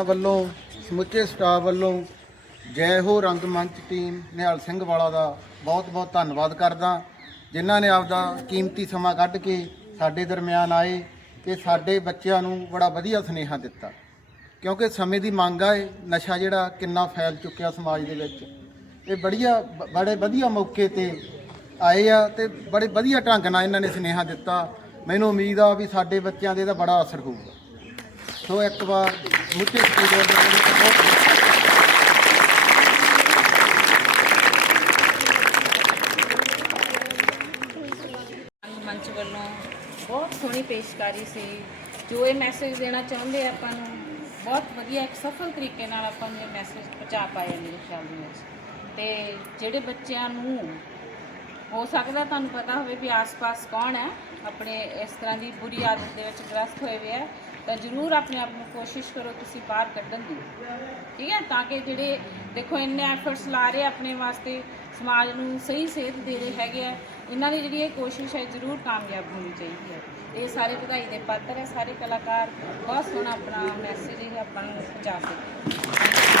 ਵੱਲੋਂ, ਸਮੁੱਚੇ ਸਟਾਫ ਵੱਲੋਂ ਜੈ ਹੋ ਰੰਗਮੰਚ ਟੀਮ ਨਿਹਾਲ ਸਿੰਘ ਵਾਲਾ ਦਾ ਬਹੁਤ ਬਹੁਤ ਧੰਨਵਾਦ ਕਰਦਾ। ਜਿਨ੍ਹਾਂ ਨੇ ਆਪਦਾ ਕੀਮਤੀ ਸਮਾਂ ਕੱਢ ਕੇ ਸਾਡੇ ਦਰਮਿਆਨ ਆਏ ਤੇ ਸਾਡੇ ਬੱਚਿਆਂ ਨੂੰ ਬੜਾ ਵਧੀਆ ਸੁਨੇਹਾ ਦਿੱਤਾ। ਕਿਉਂਕਿ ਸਮੇਂ ਦੀ ਮੰਗ ਆ ਇਹ, ਨਸ਼ਾ ਜਿਹੜਾ ਕਿੰਨਾ ਫੈਲ ਚੁੱਕਿਆ ਸਮਾਜ ਦੇ ਵਿੱਚ। ਇਹ ਬੜੀਆ ਬ- ਬੜੇ ਵਧੀਆ ਮੌਕੇ ਤੇ ਆਏ ਆ ਤੇ ਬੜੇ ਵਧੀਆ ਢੰਗ ਨਾਲ ਇਹਨਾਂ ਨੇ ਸੁਨੇਹਾ ਦਿੱਤਾ। ਮੈਨੂੰ ਉਮੀਦ ਆ ਵੀ ਸਾਡੇ ਬੱਚਿਆਂ ਦੇ ਇਹਦਾ ਬੜਾ ਅਸਰ ਹੋਊਗਾ। ਸੋ ਇੱਕ ਵਾਰ ਮੁੱਢੇ ਸਟੂਡੀਓ ਦੇ ਮੰਚ ਵੱਲੋਂ ਬਹੁਤ ਸੋਹਣੀ ਪੇਸ਼ਕਾਰੀ ਸੀ। ਜੋ ਇਹ ਮੈਸੇਜ ਦੇਣਾ ਚਾਹੁੰਦੇ ਆਪਾਂ ਨੂੰ, ਬਹੁਤ ਵਧੀਆ ਇੱਕ ਸਫਲ ਤਰੀਕੇ ਨਾਲ ਆਪਾਂ ਨੂੰ ਇਹ ਮੈਸੇਜ ਪਹੁੰਚਾ ਪਾਇਆ ਮੇਰੇ ਖਿਆਲ ਦੇ ਵਿੱਚ। ਤੇ ਜਿਹੜੇ ਬੱਚਿਆਂ ਨੂੰ ਹੋ ਸਕਦਾ ਤੁਹਾਨੂੰ ਪਤਾ ਹੋਵੇ ਵੀ ਆਸ-ਪਾਸ ਕੌਣ ਹੈ, ਆਪਣੇ ਇਸ ਤਰ੍ਹਾਂ ਦੀ ਬੁਰੀ ਆਦਤ ਦੇ ਵਿੱਚ ਗ੍ਰਸਤ ਹੋਏ ਹੋਏ ਹੈ ਤਾਂ ਜ਼ਰੂਰ ਆਪਣੇ ਆਪ ਨੂੰ ਕੋਸ਼ਿਸ਼ ਕਰੋ ਤੁਸੀਂ ਬਾਹਰ ਕੱਢਣ ਦੀ। ਠੀਕ ਹੈ? ਤਾਂ ਕਿ ਜਿਹੜੇ ਦੇਖੋ, ਇੰਨੇ ਐਫਰਟਸ ਲਾ ਰਹੇ ਆਪਣੇ ਵਾਸਤੇ, ਸਮਾਜ ਨੂੰ ਸਹੀ ਸੇਧ ਦੇ ਰਹੇ ਹੈਗੇ ਆ, ਇਹਨਾਂ ਦੀ ਜਿਹੜੀ ਇਹ ਕੋਸ਼ਿਸ਼ ਹੈ, ਜ਼ਰੂਰ ਕਾਮਯਾਬ ਹੋਣੀ ਚਾਹੀਦੀ ਹੈ। ਇਹ ਸਾਰੇ ਵਧਾਈ ਦੇ ਪਾਤਰ ਹੈ, ਸਾਰੇ ਕਲਾਕਾਰ, ਬਹੁਤ ਸੋਹਣਾ ਆਪਣਾ ਮੈਸੇਜ ਇਹ ਆਪਾਂ ਨੂੰ ਪਹੁੰਚਾ ਸਕਦੇ